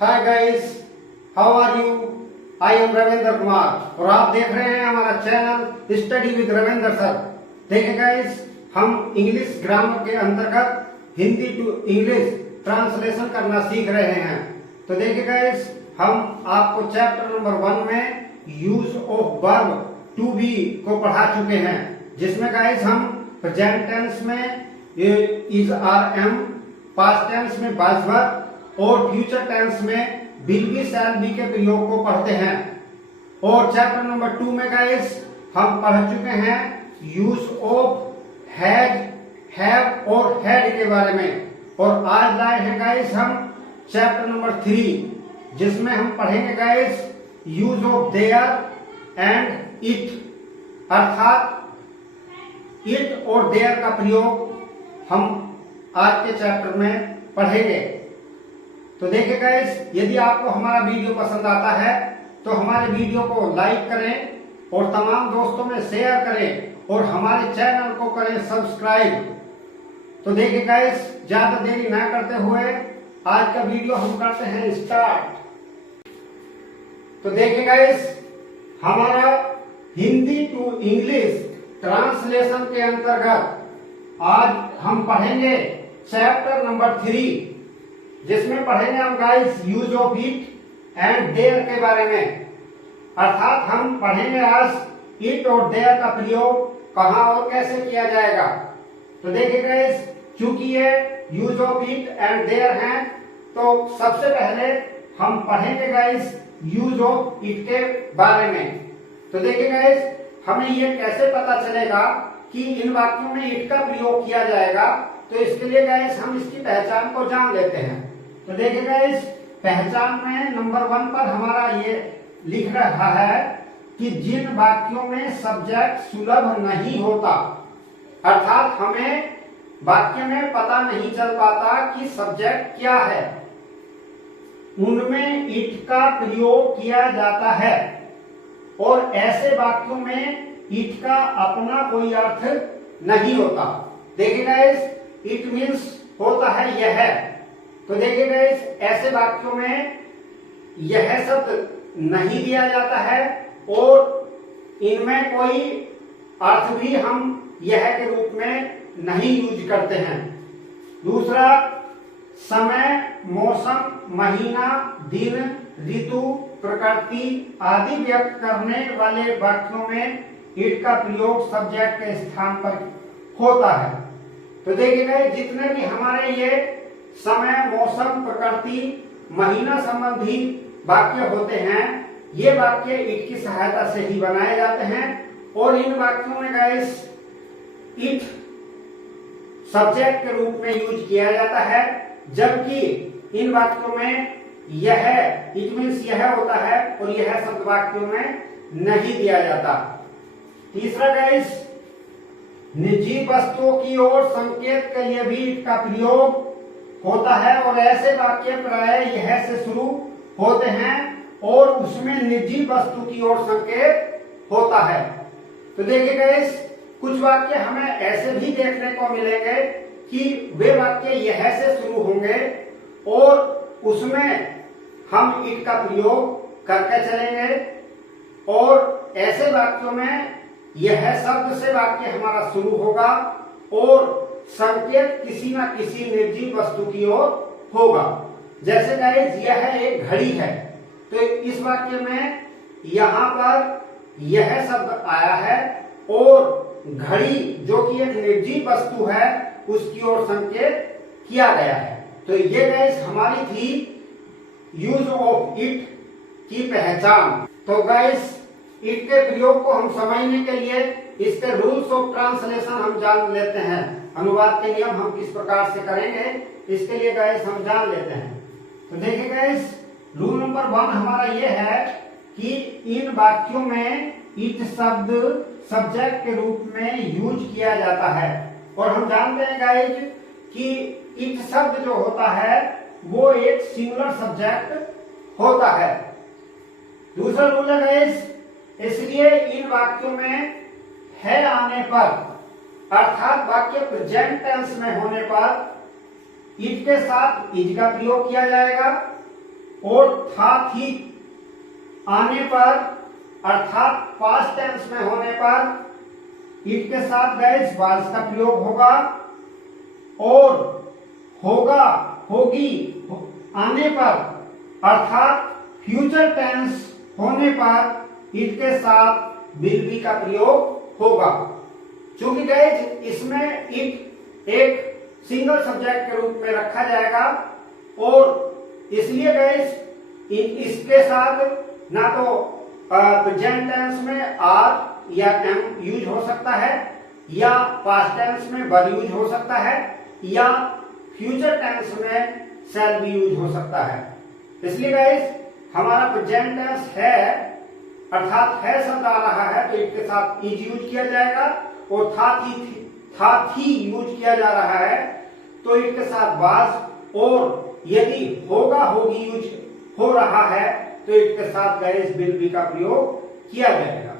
Hi guys, how are you? I am Ravindra Kumar और आप देख रहे हैं हमारा channel study with Ravindra sir. देखिए गाइस, हम इंग्लिश ग्रामर के अंतर्गत हिंदी टू इंग्लिश ट्रांसलेशन करना सीख रहे हैं। तो देखिए गाइस, हम आपको चैप्टर नंबर 1 में use of verb to be को पढ़ा चुके हैं, जिसमें गाइस हम प्रेजेंट टेंस में is are am, past tense में वाज वर्ब और फ्यूचर टेंस में विल बी शैल बी के प्रयोग को पढ़ते हैं। और चैप्टर नंबर 2 में गाइस हम पढ़ चुके हैं यूज ऑफ हैज, हैव और हैड के बारे में। और आज लाए हैं गाइस हम चैप्टर नंबर 3, जिसमें हम पढ़ेंगे guys use of their and it, अर्थात इट और देयर का प्रयोग हम आज के चैप्टर में पढ़ेंगे। तो देखिए गाइस, यदि आपको हमारा वीडियो पसंद आता है तो हमारे वीडियो को लाइक करें और तमाम दोस्तों में शेयर करें और हमारे चैनल को करें सब्सक्राइब। तो देखिए गाइस, ज्यादा देरी ना करते हुए आज का वीडियो हम करते हैं स्टार्ट। तो देखिए गाइस, हमारा हिंदी टू इंग्लिश ट्रांसलेशन के अंतर्गत आज हम पढ़ेंगे चैप्टर नंबर 3, जिसमें पढ़ेंगे हम guys use of it and there के बारे में। अर्थात हम पढ़ेंगे आज इट और देयर का प्रयोग कहां और कैसे किया जाएगा। तो देखिए गाइस, चूंकि ये use of it and there हैं, तो सबसे पहले हम पढ़ेंगे गाइस यूज ऑफ इट के बारे में। तो देखिए गाइस, हमें ये कैसे पता चलेगा कि इन वाक्यों में इट का प्रयोग किया जाएगा। तो इसके लिए गाइस हम इसकी पहचान को जान लेते हैं। तो देखिए गाइस, पहचान में नंबर 1 पर हमारा ये लिख रहा है कि जिन वाक्यों में सब्जेक्ट सुलभ नहीं होता, अर्थात हमें वाक्य में पता नहीं चल पाता कि सब्जेक्ट क्या है, उनमें इट का प्रयोग किया जाता है। और ऐसे वाक्यों में इट का अपना कोई अर्थ नहीं होता। देखिए गाइस, इट मीन्स होता है यह। तो देखिए गाइस, ऐसे वाक्यों में यह शब्द नहीं दिया जाता है और इनमें कोई अर्थ भी हम यह के रूप में नहीं यूज करते हैं। दूसरा, समय, मौसम, महीना, दिन, ऋतु, प्रकृति आदि व्यक्त करने वाले वाक्यों में इट का प्रयोग सब्जेक्ट के स्थान पर होता है। तो देखिएगा, जितने भी हमारे ये समय, मौसम, प्रकृति, महीना संबंधी वाक्य होते हैं, ये वाक्य इट की सहायता से ही बनाए जाते हैं। और इन वाक्यों में गाइस इट सब्जेक्ट के रूप में यूज किया जाता है, जबकि इन वाक्यों में यह इट मीन्स यह होता है और यह शब्द वाक्यों में नहीं दिया जाता। तीसरा गाइस, निजी वस्तुओं की ओर संकेत के लिए भी इट का प्रयोग होता है और ऐसे वाक्य प्राय यह से शुरू होते हैं और उसमें निजी वस्तु की ओर संकेत होता है। तो देखिए गाइस, कुछ वाक्य हमें ऐसे भी देखने को मिलेंगे कि वे वाक्य यह से शुरू होंगे और उसमें हम इट का प्रयोग करके चलेंगे, और ऐसे वाक्यों में यह शब्द से वाक्य हमारा शुरू होगा और संकेत किसी न किसी निर्जीव वस्तु की ओर होगा। जैसे गाइस, यह एक घड़ी है, तो इस वाक्य में यहाँ पर यह शब्द आया है और घड़ी जो कि एक निर्जीव वस्तु है उसकी ओर संकेत किया गया है। तो ये गाइस हमारी थी यूज ऑफ इट की पहचान। तो गाइस, इट के प्रयोग को हम समझने के लिए इसके रूल्स ऑफ ट्रांसलेशन हम जान लेते हैं। अनुवाद के नियम हम किस प्रकार से करेंगे, इसके लिए गाइस हम जान लेते हैं। तो देखिए गाइस, रूल नंबर 1 हमारा ये है कि इन वाक्यों में इट शब्द सब्जेक्ट के रूप में यूज किया जाता है। और हम जानते हैं गाइस कि इट शब्द जो होता है वो एक सिंगुलर सब्जेक्ट होता है। दूसरा रूल है गाइस, इसलिए इन वाक्यों में है आने पर, अर्थात वाक्य प्रेजेंट टेंस में होने पर इट के साथ इज का प्रयोग किया जाएगा और था थी आने पर अर्थात पास्ट टेंस में होने पर इट के साथ गैस वाज का प्रयोग होगा, और होगा होगी आने पर अर्थात फ्यूचर टेंस होने पर इट के साथ विल बी का प्रयोग होगा। चूंकि गैस इसमें इट एक सिंगल सब्जेक्ट के रूप में रखा जाएगा, और इसलिए गैस इसके साथ ना तो प्रेजेंट टेंस में आर या एम यूज हो सकता है, या पास्ट टेंस में वर यूज हो सकता है, या फ्यूचर टेंस में शैल भी यूज हो सकता है। इसलिए गाइस हमारा प्रेजेंट टेंस है अर्थात है शब्द आ रहा है तो इसके साथ इज यूज किया जाएगा, और था थी यूज किया जा रहा है तो इसके साथ वाज, और यदि होगा होगी यूज हो रहा है तो इसके साथ गाइस विल बी का प्रयोग किया जाएगा।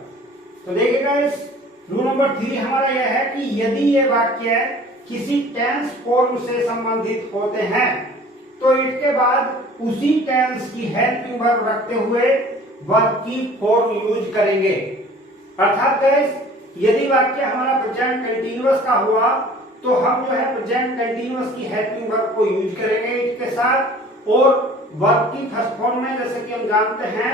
तो देखिए गाइस रूल नंबर 3 हमारा यह है कि यदि ये वाक्य किसी टेंस फॉर्म से संबंधित होते हैं तो इसके बाद उसी टेंस की हेल्पिंग वर्ब रखते हुए वर्ब की फॉर्म यूज करेंगे। अर्थात गाइस यदि वाक्य हमारा प्रेजेंट कंटीन्यूअस का हुआ तो हम जो है प्रेजेंट कंटीन्यूअस की हेल्पिंग वर्ब को यूज करेंगे इसके साथ, और वर्ब की फर्स्ट फॉर्म में जैसे कि हम जानते हैं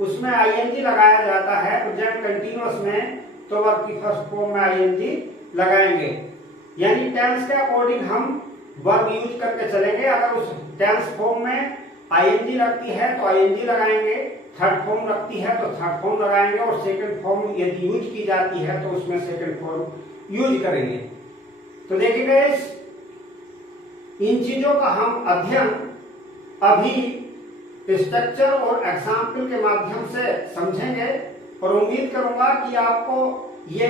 उसमें आईएनजी लगाया जाता है प्रेजेंट कंटीन्यूअस में, तो वर्ब की फर्स्ट फॉर्म में आईएनजी लगाएंगे, यानी टेंस के अकॉर्डिंग हम वर्ब यूज करके चलेंगे। अगर उस टेंस फॉर्म में आईएनजी लगती है तो आईएनजी लगाएंगे, थर्ड फॉर्म लगती है तो थर्ड फॉर्म लगाएंगे, और सेकंड फॉर्म यदि यूज की जाती है तो उसमें सेकंड फॉर्म यूज करेंगे। तो देखिएगा इन चीजों का हम अध्ययन अभी स्ट्रक्चर और एग्जाम्पल के माध्यम से समझेंगे, और उम्मीद करूंगा कि आपको ये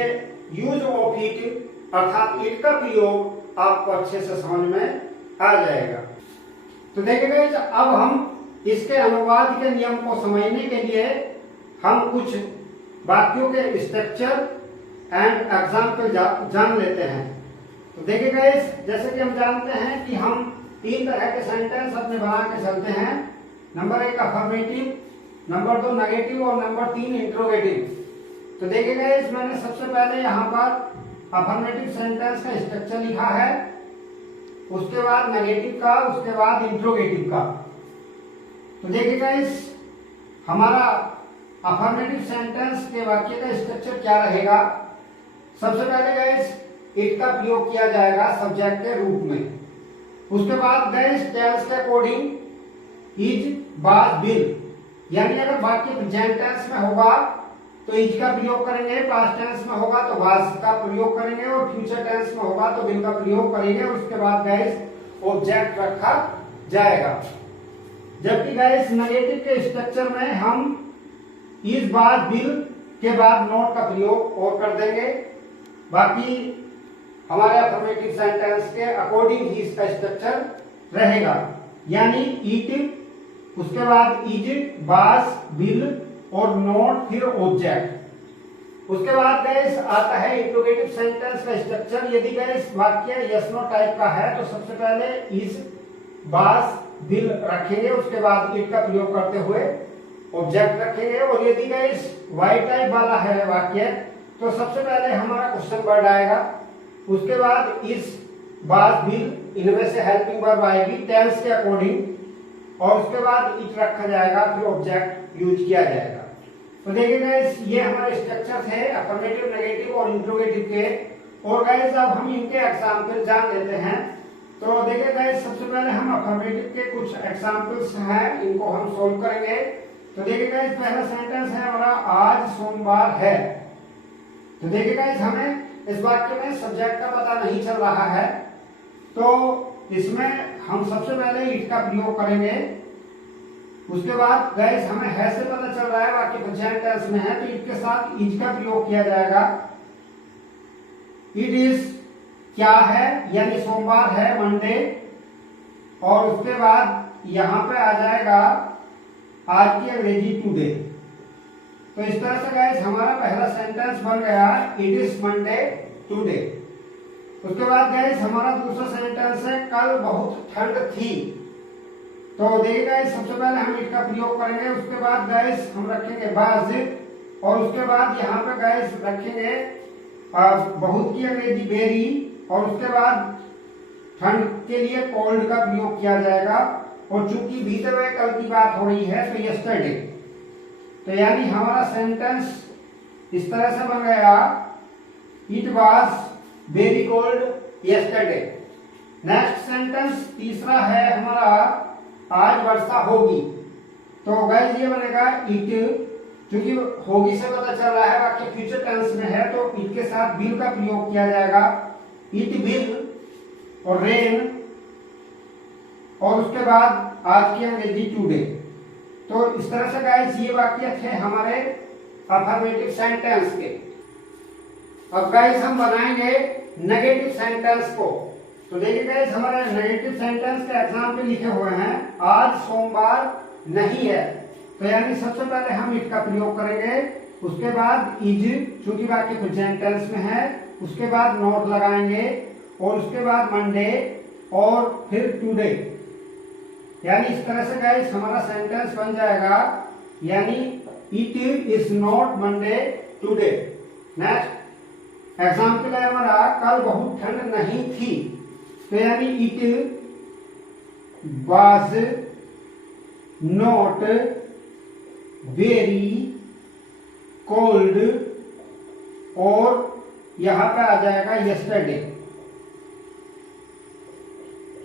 यूज ऑफ इट अर्थात इट का प्रयोग आपको अच्छे से समझ में आ जाएगा। तो देखिएगा अब हम इसके अनुवाद के नियम को समझने के लिए हम कुछ वाक्यों के स्ट्रक्चर एंड एग्जाम्पल जान लेते हैं। तो देखिएगा जैसे कि हम जानते हैं कि हम 3 तरह के सेंटेंस अपने बना के चलते हैं। नंबर 1 अफर्मेटिव, नंबर 2 नेगेटिव, और नंबर 3 इंट्रोगेटिव। तो देखिएगा मैंने सबसे पहले यहाँ पर अफर्मेटिव सेंटेंस का स्ट्रक्चर लिखा है, उसके बाद नेगेटिव का, उसके बाद इंट्रोगेटिव का। तो देखिएगा हमारा अफर्मेटिव सेंटेंस के वाक्य का स्ट्रक्चर क्या रहेगा। सबसे पहले गाइस इट का प्रयोग किया जाएगा सब्जेक्ट के रूप में, उसके बाद गाइस टेंस के अकॉर्डिंग इज, वाज, विल, यानी अगर वाक्य प्रेजेंट टेंस में होगा तो इज का प्रयोग करेंगे, पास्ट टेंस में होगा तो वाज का प्रयोग करेंगे, और फ्यूचर टेंस में होगा तो विल का प्रयोग करेंगे, और उसके बाद गाइस ऑब्जेक्ट रखा जाएगा। जबकि गाइस नेगेटिव के स्ट्रक्चर में हम इज, वाज, विल के बाद नॉट का प्रयोग और कर देंगे। बाकी हमारे अफर्मेटिव सेंटेंस के अकॉर्डिंग ही इसका स्ट्रक्चर रहेगा, यानी इट, उसके बाद इज, वाज, विल और नॉट, फिर ऑब्जेक्ट। उसके बाद गाइस आता है इंट्रोगेटिव सेंटेंस का स्ट्रक्चर। यदि गाइस वाक्य यस नो टाइप का है तो सबसे पहले इज, वाज, विल रखेंगे, उसके बाद इट का प्रयोग करते हुए ऑब्जेक्ट रखेंगे। और यदि गाइस वाई टाइप वाला है वाक्य तो सबसे पहले हमारा क्वेश्चन वर्ड आएगा, उसके बाद इज, वाज, विल, इनमें से हेल्पिंग वर्ब आएगी टेंस के अकॉर्डिंग, और उसके बाद इट रखा जाएगा, फिर ऑब्जेक्ट यूज किया जाएगा। तो देखिए गाइस ये हमारे स्ट्रक्चर थे अफर्मेटिव, नेगेटिव और इंट्रोगेटिव के। और गाइस अब हम इनके एग्जांपल जान लेते हैं। तो देखिए गाइस सबसे पहले हम अफर्मेटिव के कुछ एग्जांपल्स हैं, इनको हम सोल्व करेंगे। तो देखिए गाइस पहला सेंटेंस है हमारा आज सोमवार है। तो देखिए गाइस हमें इस वाक्य में सब्जेक्ट का पता नहीं चल रहा है, तो इसमें हम सबसे पहले इट का प्रयोग करेंगे। उसके बाद गाइस हमें है से पता चल रहा है वाक्य प्रेजेंट टेंस में है, तो इट के साथ इज का प्रयोग किया जाएगा। इट इज क्या है, यानी सोमवार है, मंडे, और उसके बाद यहां पे आ जाएगा आज की अंग्रेजी टुडे। तो इस तरह से गाइस हमारा पहला सेंटेंस बन गया इट इज मंडे टुडे। उसके बाद गाइस हमारा दूसरा सेंटेंस है कल बहुत ठंड थी। तो देखिए गाइस सबसे पहले हम इट का प्रयोग करेंगे, उसके बाद गाइस हम रखेंगे बाज, और उसके बाद यहाँ पे गाइस रखेंगे बहुत की अंग्रेजी वेरी, और उसके बाद ठंड के लिए कोल्ड का प्रयोग किया जाएगा। और चूंकि बीते हुए कल की बात हो रही है तो यस्टरडे, तो यानी हमारा सेंटेंस इस तरह से बन गया, it was very cold yesterday. Next sentence तीसरा है हमारा, आज वर्षा होगी। तो गाइस ये बनेगा इट, क्योंकि होगी से पता चल रहा है वाक्य फ्यूचर टेंस में है, तो इट के साथ विल का प्रयोग किया जाएगा, इट विल और रेन, और उसके बाद आज की अंग्रेजी टुडे। तो इस तरह से गाइस ये वाक्य थे हमारे अफर्मेटिव सेंटेंस के। अब गाइस हम बनाएंगे नेगेटिव सेंटेंस को। तो देखिए गाइस हमारे नेगेटिव सेंटेंस के एग्जाम्पल लिखे हुए हैं, आज सोमवार नहीं है, तो यानी सबसे पहले हम इट का प्रयोग करेंगे, उसके बाद इज, चूंकि वाक्य प्रेजेंट टेंस में है, उसके बाद नॉट लगाएंगे, और उसके बाद मंडे, और फिर टुडे। यानी इस तरह से गाइस हमारा सेंटेंस बन जाएगा, यानी it is not Monday today. Next example है हमारा, कल बहुत ठंड नहीं थी, तो यानी it was not very cold, और यहां पे आ जाएगा यस्टरडे,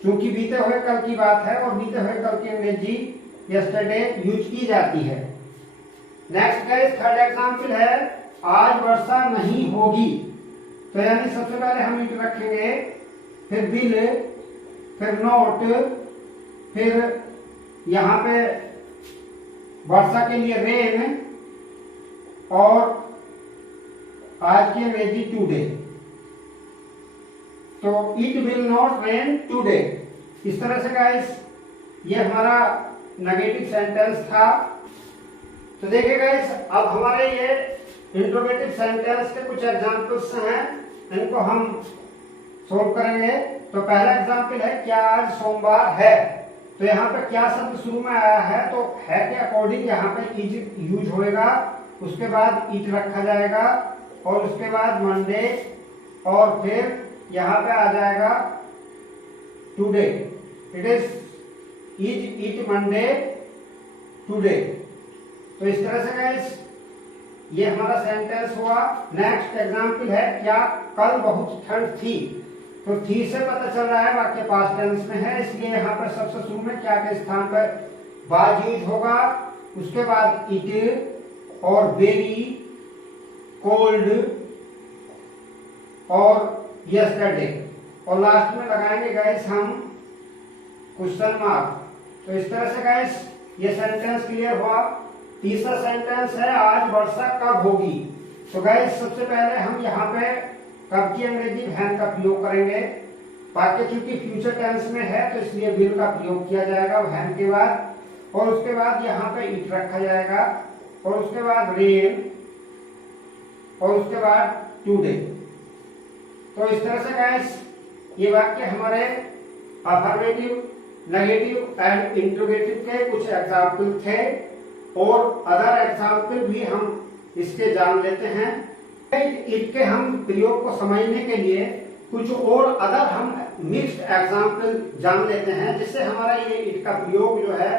क्योंकि बीते हुए कल की बात है और बीते हुए कल की अंग्रेजी यस्टरडे यूज की जाती है। नेक्स्ट गाइस थर्ड एग्जांपल है, आज वर्षा नहीं होगी, तो यानी सबसे पहले हम इट रखेंगे, फिर विल, फिर नॉट, फिर यहां पे वर्षा के लिए रेन, और आज की अंग्रेजी टुडे। तो it will not rain today. इस तरह से गाइस ये हमारा नेगेटिव सेंटेंस था। तो देखिए गाइस अब हमारे ये इंट्रोगेटिव सेंटेंस के कुछ एग्जांपल्स हैं, इनको हम सोल्व करेंगे। तो पहला एग्जांपल है, क्या आज सोमवार है। तो यहाँ पे क्या शब्द शुरू में आया है, तो है के अकॉर्डिंग यहाँ पे इज यूज होएगा, उसके बाद इट रखा जाएगा, और उसके बाद मंडे, और फिर यहाँ पे आ जाएगा today. It is it Monday today. तो इस तरह से गाइस ये हमारा सेंटेंस हुआ। नेक्स्ट एग्जांपल है, क्या कल बहुत ठंड थी। तो थी से पता चल रहा है वाक्य पास्ट टेंस में है, इसलिए यहाँ पर सबसे शुरू में क्या के स्थान पर वाज यूज होगा, उसके बाद इट, और वेरी कोल्ड, और यस्टरडे, और लास्ट में लगाएंगे गाइस हम क्वेश्चन मार्क। तो इस तरह से गाइस ये सेंटेंस क्लियर हुआ। तीसरा सेंटेंस है, आज वर्षा कब होगी। तो गाइस सबसे पहले हम यहाँ पे कब की अंग्रेजी वैन का प्रयोग करेंगे। वाक्य चूंकि फ्यूचर टेंस में है तो इसलिए विल का प्रयोग किया जाएगा वैन के बाद, और उसके बाद यहाँ पे इट रखा जाएगा, और उसके बाद रेन, और उसके बाद टुडे। तो इस तरह से गाइस ये वाक्य हमारे अफर्मेटिव, नेगेटिव एंड इंट्रोगेटिव के कुछ एग्जाम्पल थे, और अदर एग्जाम्पल भी हम इसके जान लेते हैं। इट के हम प्रयोग को समझने के लिए कुछ और अदर हम मिक्स्ड एग्जाम्पल जान लेते हैं, जिससे हमारा ये इट का प्रयोग जो है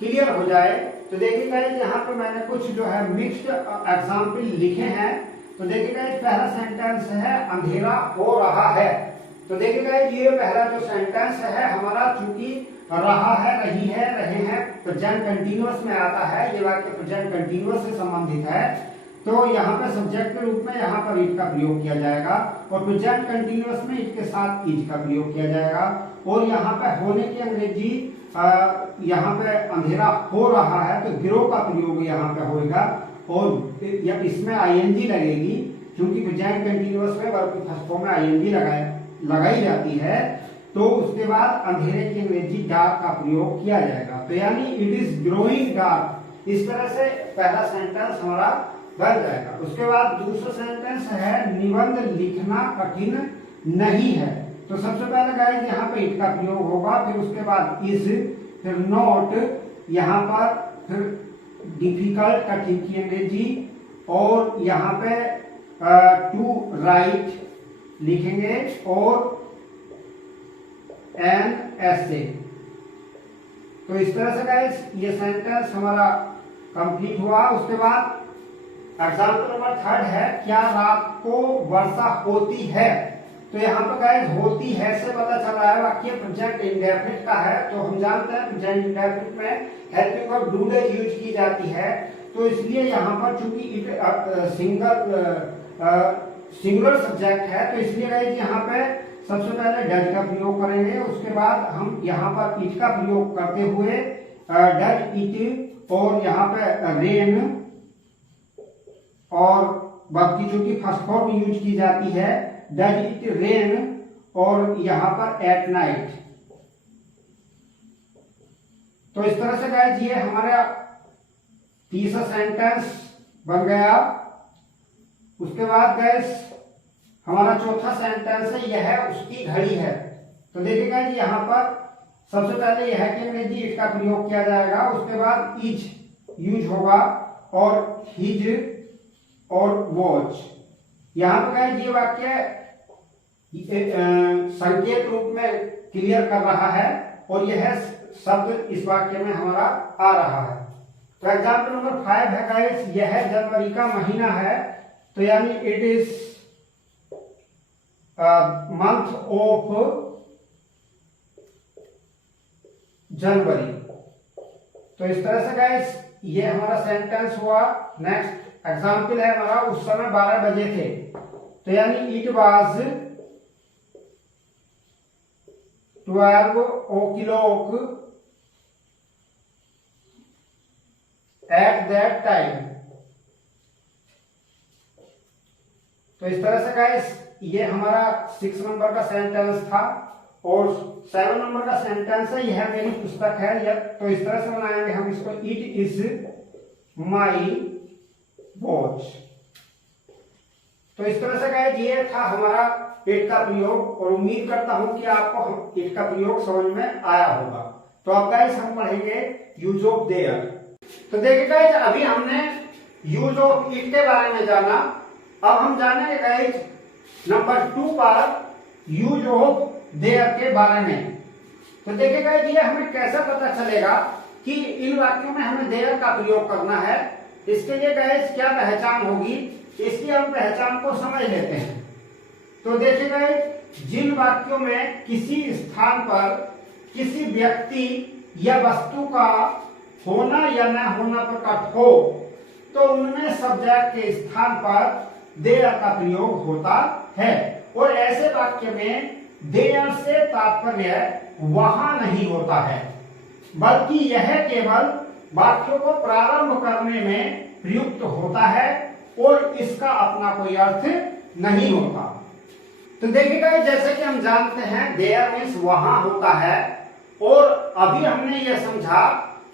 क्लियर हो जाए। तो देखिए गाइस यहाँ पे मैंने कुछ जो है मिक्स्ड एग्जाम्पल लिखे हैं। तो देखिए गाइस पहला सेंटेंस है, अंधेरा हो रहा है। तो देखिए गाइस ये पहला जो सेंटेंस है हमारा, चूंकि रहा है, रही है, रहे हैं, प्रेजेंट कंटीन्यूअस में आता है, ये वाक्य प्रेजेंट कंटीन्यूअस से संबंधित है, तो यहाँ पे सब्जेक्ट के रूप में यहाँ पर इट का प्रयोग किया जाएगा, और प्रेजेंट कंटीन्यूअस में इट के साथ इज का प्रयोग किया जाएगा। और यहाँ पे होने की अंग्रेजी, यहाँ पे अंधेरा हो रहा है तो गिरोह का प्रयोग यहाँ पे होगा, और इसमें आईएनजी लगेगी, क्योंकि प्रेजेंट कंटीन्यूअस में वर्ब की फर्स्ट फॉर्म में आईएनजी लगाई जाती है। तो उसके बाद अंधेरे की अंग्रेजी डार्क का प्रयोग किया जाएगा। तो यानी इट इज ग्रोइंग डार्क। इस तरह से पहला सेंटेंस हमारा बन जाएगा। उसके बाद दूसरा सेंटेंस है, निबंध लिखना कठिन नहीं है। तो सबसे पहले गाइस यहाँ पे इट का प्रयोग होगा, फिर उसके बाद इज, फिर नोट, यहाँ पर फिर डिफिकल्ट कठिन की अंग्रेजी, और यहाँ पे टू राइट लिखेंगे और एन ऐसे। तो इस तरह से गाइस ये सेंटेंस हमारा कंप्लीट हुआ। उसके बाद एग्जाम्पल नंबर 3 है, क्या रात को वर्षा होती है। तो यहाँ पे गाइस होती है से पता चल रहा है वाक्य प्रेजेंट इंडेफिनिट का है। तो हम जानते हैं प्रेजेंट इंडेफिनिट में helping verb do does use की जाती है। तो इसलिए यहाँ पर चूंकि इट सिंगुलर सब्जेक्ट है, तो इसलिए गाइस यहाँ पे सबसे पहले डज का प्रयोग करेंगे। उसके बाद हम यहाँ पर इट का प्रयोग करते हुए डज इट, और यहाँ पे रेन, और बाकी चूंकि फर्स्ट फॉर्म यूज की जाती है डज इट रेन, और यहाँ पर एट नाइट। तो इस तरह से गाइस ये हमारा तीसरा सेंटेंस बन गया। उसके बाद गाइस हमारा चौथा सेंटेंस है, यह उसकी घड़ी है। तो देखिएगा जी यहाँ पर सबसे पहले यह है कि अंग्रेजी इट का प्रयोग किया जाएगा। उसके बाद इज यूज होगा और हिज और वॉच। यहाँ पर गाइस ये वाक्य संकेत रूप में क्लियर कर रहा है और यह शब्द इस वाक्य में हमारा आ रहा है। तो एग्जाम्पल नंबर 5 है गाइस, यह जनवरी का महीना है। तो यानी it is month of January. तो इस तरह से गाइस ये हमारा सेंटेंस हुआ। नेक्स्ट एग्जाम्पल है हमारा, उस समय 12 बजे थे। तो यानी it was 12 o'clock at that time. तो इस तरह से गाइस ये हमारा 6 नंबर का सेंटेंस था। और 7 नंबर का सेंटेंस है, यह मेरी पुस्तक है। तो इस तरह से बनाएंगे हम इसको, इट इज माई वॉच। तो इस तरह से गाइस ये था हमारा इट का प्रयोग, और उम्मीद करता हूं कि आपको इट का प्रयोग समझ में आया होगा। तो अब गाइस हम पढ़ेंगे यूज ऑफ देयर। तो देखिए गाइस अभी हमने यूज ऑफ इट के बारे में जाना। अब हम जानेंगे गाइस नंबर 2 पर यूज ऑफ देयर के बारे में। तो देखिए गाइस ये हमें कैसे पता चलेगा कि इन वाक्यों में हमें देयर का प्रयोग करना है। इसके लिए गाइस क्या पहचान होगी, इसकी हम पहचान को समझ लेते हैं। तो देखिए गाइस जिन वाक्यों में किसी स्थान पर किसी व्यक्ति या वस्तु का होना या न होना प्रकट हो, तो उनमें सब्जेक्ट के स्थान पर देयर का प्रयोग होता है। और ऐसे वाक्य में देयर से तात्पर्य वहां नहीं होता है, बल्कि यह केवल वाक्यों को प्रारंभ करने में प्रयुक्त होता है और इसका अपना कोई अर्थ नहीं होता। तो देखिएगा जैसे कि हम जानते हैं देयर मीन्स वहां होता है, और अभी हमने यह समझा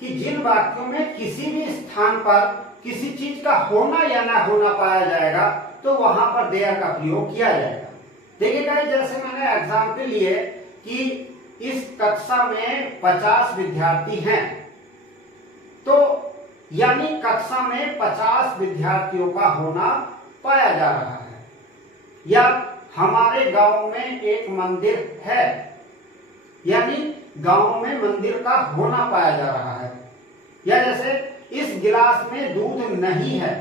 कि जिन वाक्यों में किसी भी स्थान पर किसी चीज का होना या ना होना पाया जाएगा, तो वहां पर देयर का प्रयोग किया जाएगा। देखिएगा जैसे मैंने एग्जाम्पल लिए कि इस कक्षा में 50 विद्यार्थी हैं, तो यानी कक्षा में 50 विद्यार्थियों का होना पाया जा रहा है। या हमारे गांव में एक मंदिर है, यानी गांव में मंदिर का होना पाया जा रहा है। या जैसे इस गिलास में दूध नहीं है,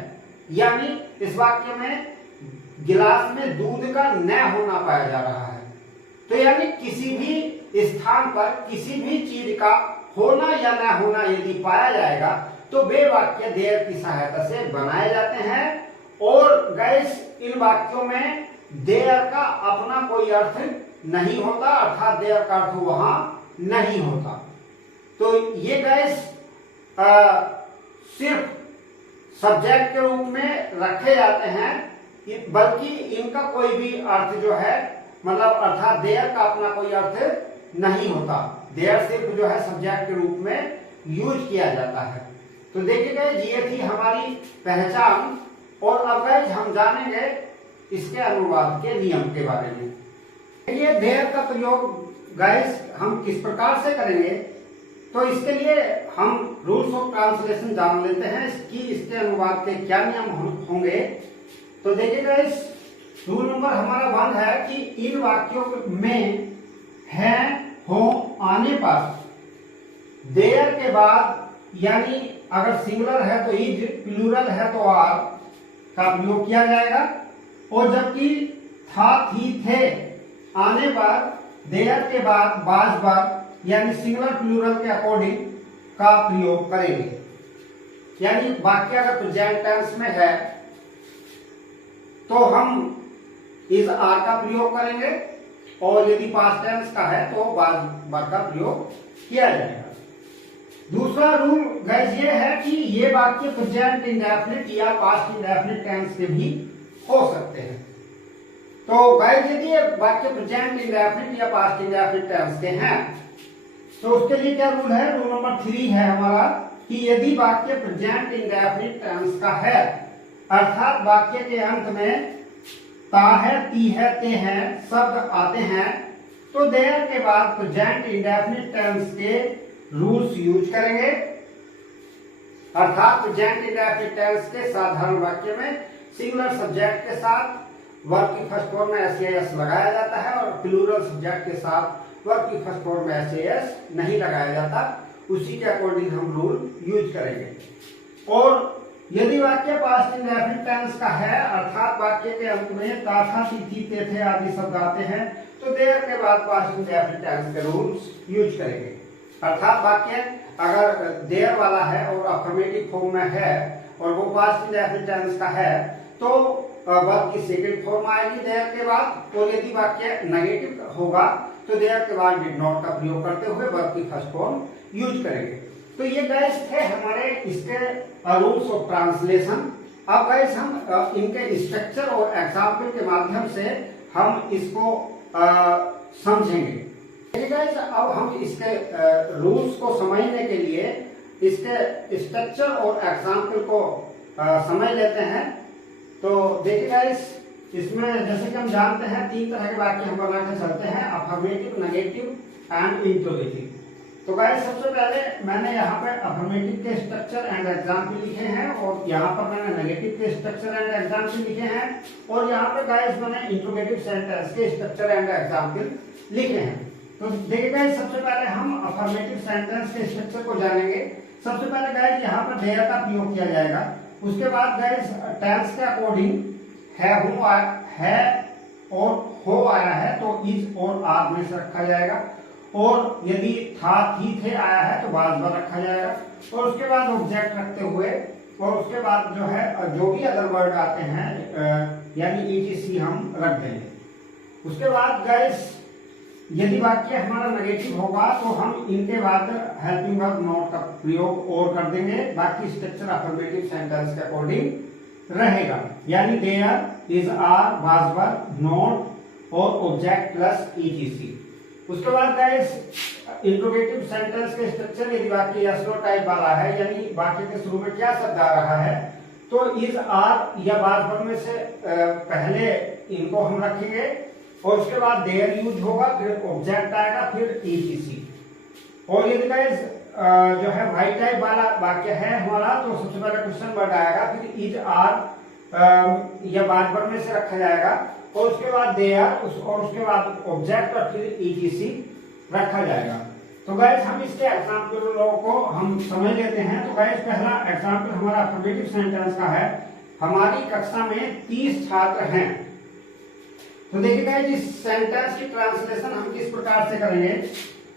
यानी इस वाक्य में गिलास में दूध का न होना पाया जा रहा है। तो यानी किसी भी स्थान पर किसी भी चीज का होना या न होना यदि पाया जाएगा, तो वे वाक्य देयर की सहायता से बनाए जाते हैं। और गाइस इन वाक्यों में देयर का अपना कोई अर्थ नहीं होता, अर्थात देयर का अर्थ वहां नहीं होता। तो ये गाइस सिर्फ सब्जेक्ट के रूप में रखे जाते हैं, बल्कि इनका कोई भी अर्थ जो है मतलब अर्थात देयर का अपना कोई अर्थ नहीं होता। देयर सिर्फ जो है सब्जेक्ट के रूप में यूज किया जाता है। तो देखिएगा ये थी हमारी पहचान, और अब गाइस हम जानेंगे इसके अनुवाद के नियम के बारे में। ये देयर का प्रयोग गाइस हम किस प्रकार से करेंगे, तो इसके लिए हम रूल्स ऑफ ट्रांसलेशन जान लेते हैं इसके अनुवाद के क्या नियम होंगे। तो देखिएगा, इस रूल नंबर हमारा 1 है कि इन वाक्यों में है हो आने पर देयर के बाद, यानी अगर सिंगुलर है तो इज, प्लूरल है तो आर का प्रयोग किया जाएगा, और जबकि था, थी, थे आने पर देयर के बाद बाज बार, यानी सिंगुलर प्लूरल के अकॉर्डिंग का प्रयोग करेंगे। यानी वाक्य अगर प्रेजेंट टेंस में है तो हम इस आर का प्रयोग करेंगे, और यदि पास्ट टेंस का है तो बाज बार का प्रयोग किया जाएगा। दूसरा रूल गाइस ये है कि ये वाक्य प्रेजेंट इंडेफिनिट या पास्ट इंडेफिनिट टेंस के भी हो सकते हैं। तो गाइस यदि ये वाक्य प्रेजेंट इंडेफिनिट या पास्ट इंडेफिनिट टेंस के हैं तो उसके लिए क्या रूल है, रूल नंबर 3 है हमारा कि यदि वाक्य प्रेजेंट इंडेफिनिट टेंस का है, अर्थात वाक्य के अंत में ता है, ती है, ते हैं शब्द आते हैं, तो देयर के बाद प्रेजेंट इंडेफिनिट टेंस के रूल्स यूज करेंगे। अर्थात प्रेजेंट इंडेफिनिट टेंस के साधारण वाक्य में सिंगुलर सब्जेक्ट के साथ वर्ब की फर्स्ट फॉर्म में एस लगाया जाता है, और प्लूरल सब्जेक्ट के साथ वर्ब की फर्स्ट फॉर्म में एस नहीं लगाया जाता। उसी के अकॉर्डिंग हम रूल यूज करेंगे। और यदि वाक्य पास्ट इंडेफिनिट टेंस का है, अर्थात वाक्य के अंत में ता, था, ती, ते, थे आदि शब्द आते हैं, तो देयर के बाद पास्ट इंडेफिनिट टेंस के रूल्स यूज करेंगे। अर्थात वाक्य अगर देयर वाला है और अफर्मेटिव फॉर्म में है और वो पास्ट इंडेफिनिट टेंस का है तो वर्ब की सेकंड फॉर्म आएगी देयर के बाद, और यदि वाक्य नेगेटिव होगा तो देयर के बाद डिड नॉट का प्रयोग करते हुए वर्ब की फर्स्ट फॉर्म यूज करेंगे। तो ये गाइस थे हमारे इसके रूल्स ऑफ ट्रांसलेशन। अब गाइस हम इनके स्ट्रक्चर और एग्जाम्पल के माध्यम से हम इसको समझेंगे। देखिए गाइस, अब हम इसके रूल्स को समझने के लिए इसके स्ट्रक्चर और एग्जाम्पल को समझ लेते हैं। तो देखिए गाइस, इसमें जैसे कि हम जानते हैं 3 तरह के वाक्य हम बना के चलते हैं, अफर्मेटिव, नेगेटिव एंड इंट्रोगेटिव। तो गाइस सबसे पहले मैंने यहाँ पे अफर्मेटिव के स्ट्रक्चर एंड एग्जाम्पल लिखे हैं, और यहाँ पर मैंने नेगेटिव के स्ट्रक्चर एंड एग्जाम्पल लिखे हैं, और यहाँ पे गाइस मैंने इंट्रोगेटिव सेंटेंस के स्ट्रक्चर एंड एग्जाम्पल लिखे हैं। तो देखिए गाइस, सबसे पहले हम अफर्मेटिव सेंटेंस के स्ट्रक्चर को जानेंगे। सबसे पहले गाइस यहाँ पर देयर का प्रयोग किया जाएगा। उसके बाद गाइस टेंस के अकॉर्डिंग है, और हो आया है तो इज और आर में से रखा जाएगा, और यदि था, थी, थे आया है तो बाज बार रखा जाएगा, और उसके बाद ऑब्जेक्ट रखते हुए, और उसके बाद जो है जो भी अदर वर्ड आते हैं यानी ईटीसी हम रख देंगे। उसके बाद गाइस यदि वाक्य हमारा नेगेटिव होगा तो हम इनके बाद हेल्पिंग वर्ब नॉट का प्रयोग और कर देंगे। बाकी स्ट्रक्चर अफर्मेटिव सेंटेंस के अकॉर्डिंग रहेगा, यानी there, is, are, was verb, not और ऑब्जेक्ट प्लस ईटीसी। उसके बाद गाइस इंट्रोगेटिव सेंटेंस के स्ट्रक्चर, यदि वाक्य यस नो टाइप वाला है, यानी वाक्य के शुरू में क्या शब्द आ रहा है, तो इज, आर या वाज वर्ब में से पहले इनको हम रखेंगे, और उसके बाद देयर यूज होगा, फिर ऑब्जेक्ट आएगा, फिर ईटीसी। और यदि गाइस जो है वाई टाइप वाला वाक्य है हमारा, तो सबसे पहले क्वेश्चन वर्ड आएगा, फिर इज, आर या बाज वर्ब में से रखा जाएगा, और उसके बाद देयर, और उसके बाद ऑब्जेक्ट, और फिर ईटीसी रखा जाएगा। तो गाइस हम इसके एग्जाम्पलों को हम समझ लेते हैं। तो गाइस पहला एग्जाम्पल हमारा अफर्मेटिव सेंटेंस का है। हमारी कक्षा में 30 छात्र हैं। तो देखिए गाइस, इस सेंटेंस की ट्रांसलेशन हम किस प्रकार से करेंगे।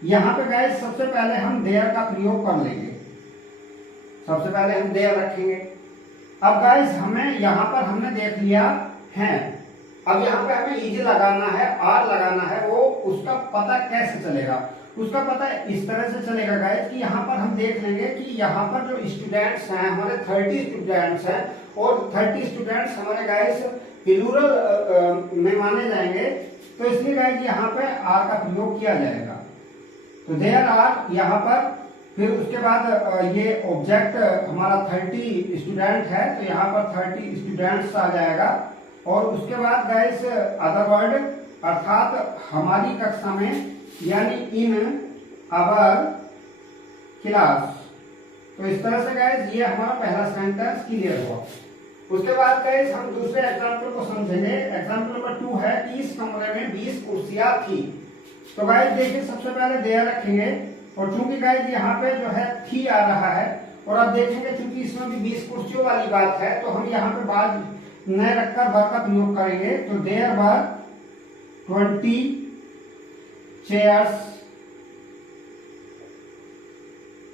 यहाँ पे गाइस सबसे पहले हम देयर का प्रयोग कर लेंगे। सबसे पहले हम देयर रखेंगे। अब गाइस हमें यहाँ पर हमने देख लिया है, अब यहाँ पे हमें इज लगाना है, आर लगाना है। वो उसका पता कैसे चलेगा, उसका पता इस तरह से चलेगा गाइस कि यहाँ पर हम देख लेंगे कि यहाँ पर जो स्टूडेंट्स हैं हमारे 30 स्टूडेंट्स हैं, और 30 स्टूडेंट्स हमारे गाइस प्लूरल में माने जाएंगे। तो इसलिए गाइस यहाँ पे आर का प्रयोग किया जाएगा। तो देयर आर यहाँ पर, फिर उसके बाद ये ऑब्जेक्ट हमारा 30 स्टूडेंट है, तो यहाँ पर 30 स्टूडेंट्स आ जाएगा। और उसके बाद गाइस अदर वर्ड, अर्थात हमारी कक्षा में, यानी इन आवर क्लास। तो इस तरह से गाइस ये हमारा पहला सेंटेंस क्लियर हुआ। उसके बाद गाइस हम दूसरे एग्जांपल को समझेंगे। एग्जांपल नंबर 2 है कि इस कमरे में 20 कुर्सियां थी। तो गाइस देखिए सबसे पहले देयर रखेंगे और चूंकि गाइस यहाँ पे जो है थी आ रहा है और अब देखेंगे चूंकि इसमें भी 20 कुर्सियों वाली बात है तो हम यहाँ पे बाद न रखकर वर का प्रयोग करेंगे। तो देयर वर 20 चेयर्स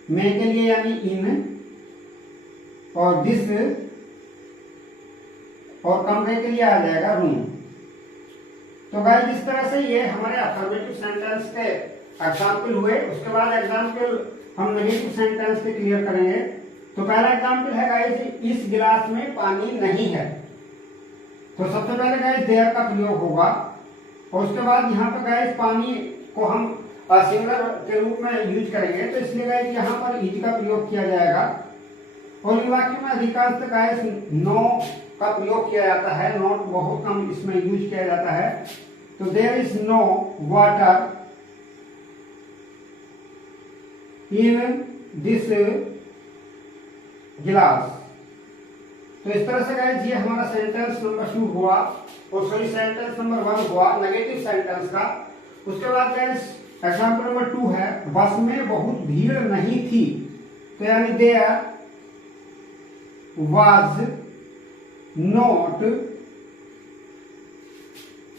में के लिए यानी इन और दिस और कमरे के लिए आ जाएगा रूम। तो गाइस इस तरह से ये हमारे अफर्मेटिव सेंटेंस के एग्जाम्पल हुए। उसके बाद एग्जाम्पल हम नेगेटिव सेंटेंस के क्लियर करेंगे। तो पहला एग्जाम्पल है गाइस इस गिलास में पानी नहीं है। तो सबसे पहले गाइस देयर का प्रयोग होगा और उसके बाद यहाँ पे गाइस पानी को हम सिंगुलर के रूप में यूज करेंगे तो इसलिए गाइस यहाँ पर इज का प्रयोग किया जाएगा। और इन वाक्यों में अधिकांश गाइस नो का प्रयोग किया जाता है, नॉट बहुत कम इसमें यूज किया जाता है। तो there is no water in this glass. तो इस तरह से गाइस ये हमारा सेंटेंस नंबर 2 हुआ और सॉरी सेंटेंस नंबर 1 हुआ नेगेटिव सेंटेंस का। उसके बाद गाइस एग्जांपल नंबर 2 है बस में बहुत भीड़ नहीं थी। तो यानी there was not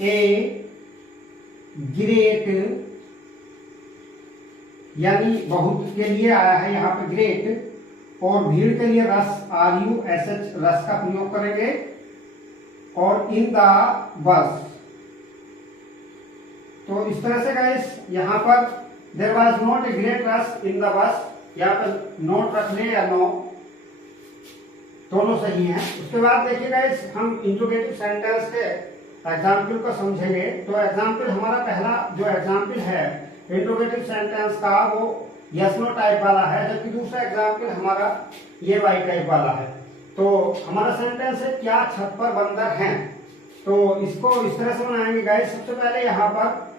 a great, यानी बहुत के लिए आया है यहाँ पे ग्रेट और भीड़ के लिए रस RUSH रस का प्रयोग करेंगे और इन द बस। तो इस तरह से गाइस यहाँ पर there was not a great rush in the bus, यहाँ पर नोट रख ले या नो दोनों सही हैं। उसके बाद देखिए गाइस हम इंट्रोगेटिव सेंटेंस के एग्जाम्पल को समझेंगे। तो एग्जाम्पल हमारा पहला जो एग्जाम्पल है इंट्रोगेटिव सेंटेंस का वो यस नो टाइप वाला है, जबकि दूसरा एग्जाम्पल हमारा ये वाई टाइप वाला है। तो हमारा सेंटेंस है क्या छत पर बंदर हैं। तो इसको इस तरह से बनाएंगे गाइस। सबसे पहले यहाँ पर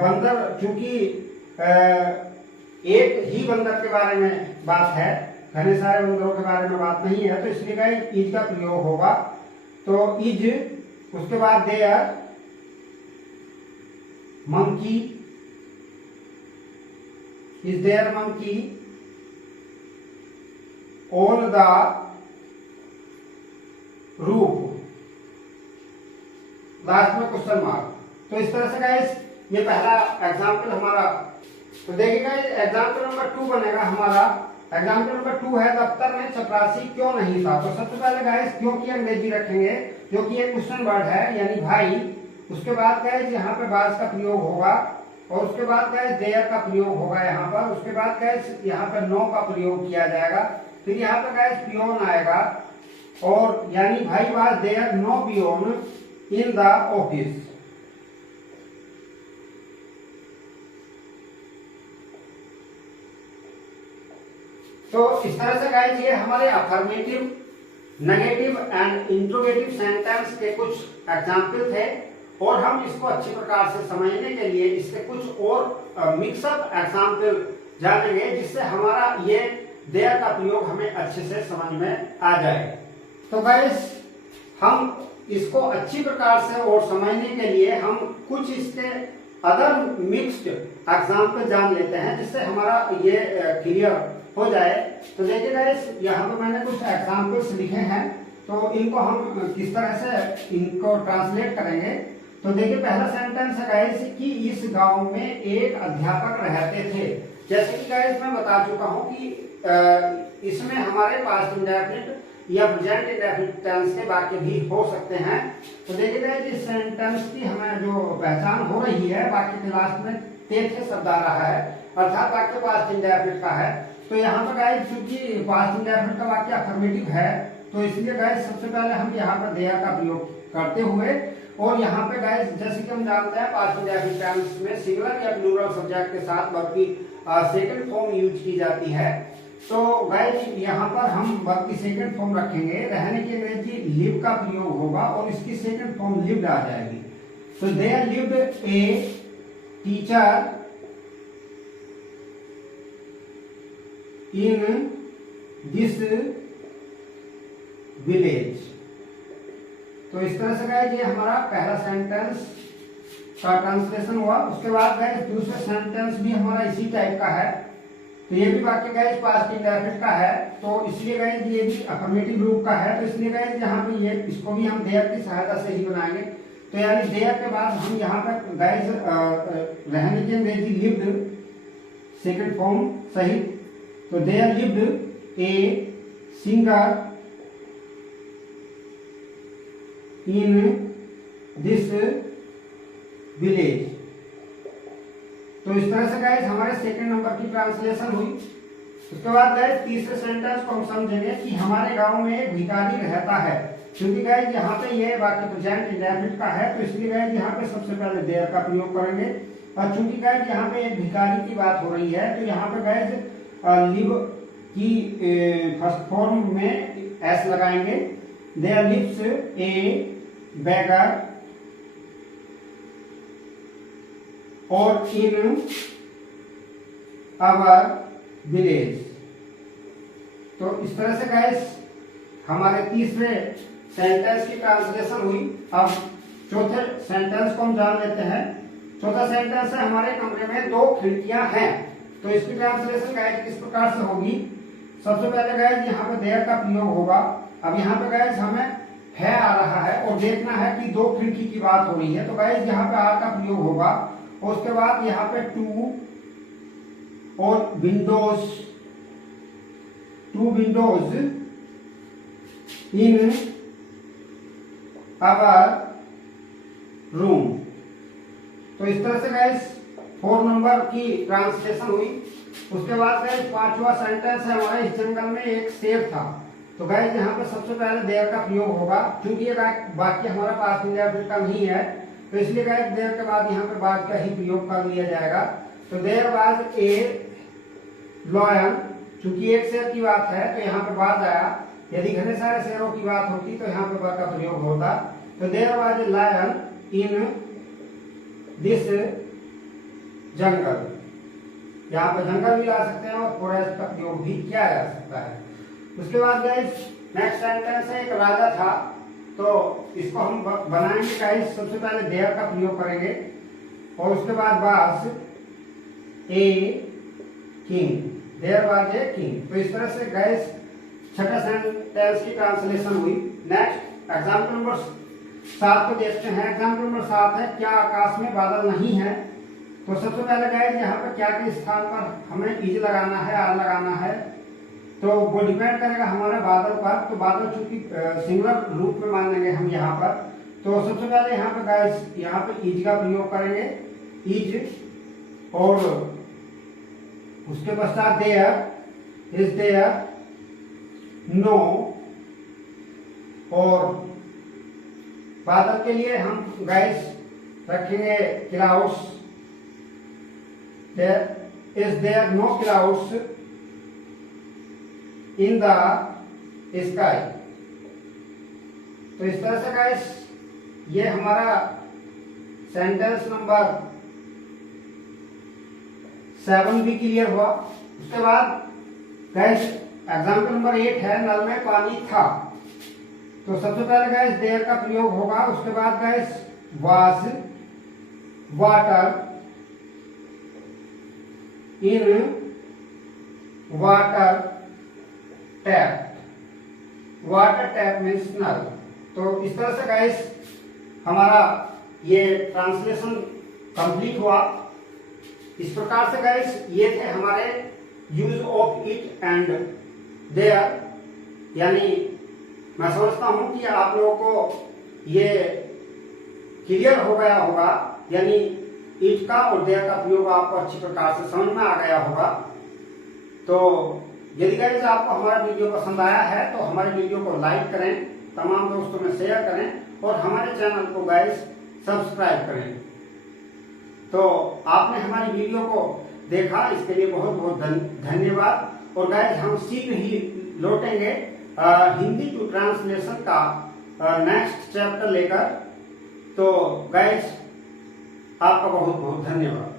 बंदर चूंकि एक ही बंदर के बारे में बात है, घने सारे बंदरों के बारे में बात नहीं है, तो इसलिए गाइस इज का प्रयोग होगा। तो इज, उसके बाद there monkey, is there monkey on the roof, last में क्वेश्चन मार्क। तो इस तरह से गाइस ये पहला एग्जाम्पल हमारा। तो देखिए गाइस एग्जाम्पल नंबर 2 बनेगा हमारा। एग्जाम्पल नंबर 2 है दफ्तर में चपरासी क्यों नहीं था। तो सबसे पहले गाइस क्यों की अंग्रेजी रखेंगे क्योंकि ये क्वेश्चन वर्ड है यानी भाई। उसके बाद गाइस यहाँ पे बाज का प्रयोग होगा और उसके बाद गाइस देयर का प्रयोग होगा यहाँ पर। उसके बाद गाइस यहाँ पर नो का प्रयोग किया जाएगा। फिर यहाँ पर गाइस पियोन आएगा और यानी भाई was there no peon in the office. तो इस तरह से गाइस ये हमारे affirmative, negative and interrogative sentence के कुछ एग्जाम्पल थे और हम इसको अच्छी प्रकार से समझने के लिए इसके कुछ और मिक्सअप एग्जाम्पल जानेंगे जिससे हमारा ये देयर का प्रयोग हमें अच्छे से समझ में आ जाए। तो गाइस हम इसको अच्छी प्रकार से और समझने के लिए हम कुछ इसके अदर मिक्स्ड एग्जाम्पल जान लेते हैं जिससे हमारा ये क्लियर हो जाए। तो देखिए गाइस यहाँ पर मैंने कुछ एग्जाम्पल्स लिखे हैं तो इनको हम किस तरह से इनको ट्रांसलेट करेंगे। तो देखिए पहला सेंटेंस है गाइस कि इस गांव में एक अध्यापक रहते थे। जैसे कि गाइस मैं बता चुका हूँ कि इसमें हमारे पास्ट इंडेफिनिट या प्रेजेंट इंडेफिनिट टेंस के वाक्य भी हो सकते हैं। तो देखिए गाइस इस सेंटेंस की हमें जो पहचान हो रही है वाक्य के लास्ट में थे शब्द आ रहा है अर्थात वाक्य पास्ट इंडेफिनिट का है। तो यहाँ पर गाइस चूंकि पास्ट इंडेफिनिट का वाक्य अफर्मेटिव है तो इसलिए गाइस सबसे पहले हम यहाँ पर देयर का प्रयोग करते हुए और यहाँ पे गाइस जैसे कि हम जानते हैं पास्ट इंडेफिनिट टेंस में सिंगुलर या प्लूरल सब्जेक्ट के साथ वर्ब की सेकंड फॉर्म यूज की जाती है। तो गाइस यहाँ पर हम वर्ब की सेकंड फॉर्म रखेंगे। रहने की अंग्रेजी लिव का प्रयोग होगा और इसकी सेकंड फॉर्म लिव्ड आ जाएगी। तो there lived a teacher in this village. तो इस तरह से गाइस ये हमारा पहला सेंटेंस का ट्रांसलेशन हुआ। उसके बाद गाइस दूसरा सेंटेंस भी हमारा इसी टाइप का है। तो ये भी वाक्य गाइस पास्ट इंडेफिनिट का है, तो इसलिए गाइस ये भी अफर्मेटिव रूप का है। तो इसलिए गाइस यहाँ पे ये इसको भी हम देयर की सहायता से ही बनाएंगे। तो यानी देयर के बाद हम यहाँ पे गाइस रहने की अंग्रेजी लिव्ड सेकंड फॉर्म सही। तो there lived a singer in this village. तो इस तरह से गाइस हमारे सेकंड नंबर की ट्रांसलेशन हुई। उसके बाद गाइस तीसरे सेंटेंस को हम समझेंगे कि हमारे गांव में एक भिखारी रहता है। क्योंकि गाइस यहाँ पे ये वाक्य प्रेजेंट इंडेफिनिट का है, तो इसलिए गाइस यहाँ पे सबसे पहले देयर का प्रयोग करेंगे। और चूंकि गाइस यहाँ पे एक भिखारी की बात हो रही है, तो यहाँ पे गाइस लिव की फर्स्ट फॉर्म में एस लगाएंगे। देयर लिव्स ए बेगर और इन आवर विलेज। तो इस तरह से गाइस हमारे तीसरे सेंटेंस की ट्रांसलेशन हुई। अब चौथे सेंटेंस को हम जान लेते हैं। चौथा सेंटेंस है हमारे कमरे में 2 खिड़कियां हैं। तो इसकी ट्रांसलेशन गाइस किस प्रकार से होगी। सबसे पहले गाइस यहाँ पे देयर का प्रयोग होगा। अब यहाँ पे गाइस हमें है आ रहा है और देखना है कि 2 खिड़की की बात हो रही है। तो गाइस यहाँ पे आर का प्रयोग होगा। और उसके बाद यहाँ पे 2 और windows, 2 windows in our room. तो इस तरह से गाइस 4 नंबर की ट्रांसलेशन हुई। उसके बाद गाइस 5वां सेंटेंस है हमारा, इस जंगल में एक शेर था। तो गाइस यहाँ पे सबसे पहले देयर का प्रयोग होगा। क्योंकि ये वाक्य हमारा पास्ट इंडेफिनिट का नहीं है, तो इसलिए गाइस देयर के बाद यहाँ पे बाद का ही प्रयोग कर लिया जाएगा। तो देयर वाज ए लॉयन। चूंकि एक शेर की बात है तो यहाँ पे बाद आया। यदि घने सारे शेरों की बात होती तो यहाँ पे बाद का प्रयोग होता। तो there was a lion in this jungle. यहाँ पे जंगल भी ला सकते हैं और फॉरेस्ट का प्रयोग भी किया जा सकता है। उसके बाद गाइस नेक्स्ट सेंटेंस है, एक राजा था। तो इसको हम बनाएंगे गाइस, सबसे पहले देयर का प्रयोग करेंगे और उसके बाद was a king. There was a king. तो इस तरह से गाइस छठा सेंटेंस की ट्रांसलेशन हुई। नेक्स्ट एग्जाम्पल नंबर 7 को देखते हैं। एग्जाम्पल नंबर 7 है, क्या आकाश में बादल नहीं है। तो सबसे पहले गाइस यहाँ पे क्या के स्थान पर हमें इज लगाना है, आर लगाना है। तो वो डिपेंड करेगा हमारे बादल पर। तो बादल चूंकि सिंगुलर रूप में मानेंगे हम यहाँ पर। तो सबसे पहले यहाँ पे गाइस यहाँ पे इज का प्रयोग करेंगे, इज। और उसके पश्चात देयर, इज देयर, नो। और बादल के लिए हम गाइस रखेंगे clouds. Is there no clouds in the sky. तो इस तरह से गाइस ये हमारा सेंटेंस नंबर 7 भी क्लियर हुआ। उसके बाद गाइस एग्जाम्पल नंबर 8 है, नल में पानी था। तो सबसे पहले गाइस देयर का प्रयोग होगा। उसके बाद guys was water in water tap. Water tap means नल। तो इस तरह से गाइस हमारा ये ट्रांसलेशन कंप्लीट हुआ। इस प्रकार से गाइस ये थे हमारे use of it and there. यानी मैं समझता हूं कि आप लोगों को ये क्लियर हो गया होगा। यानी इट का और देयर का प्रयोग आपको अच्छी प्रकार से समझ में आ गया होगा। तो यदि गाइस आपको हमारा वीडियो पसंद आया है तो हमारे वीडियो को लाइक करें, तमाम दोस्तों में शेयर करें और हमारे चैनल को गाइस सब्सक्राइब करें। तो आपने हमारी वीडियो को देखा, इसके लिए बहुत बहुत धन्यवाद। और गाइस हम शीघ्र ही लौटेंगे हिंदी टू ट्रांसलेशन का नेक्स्ट चैप्टर लेकर। तो गाइस आपका बहुत बहुत धन्यवाद।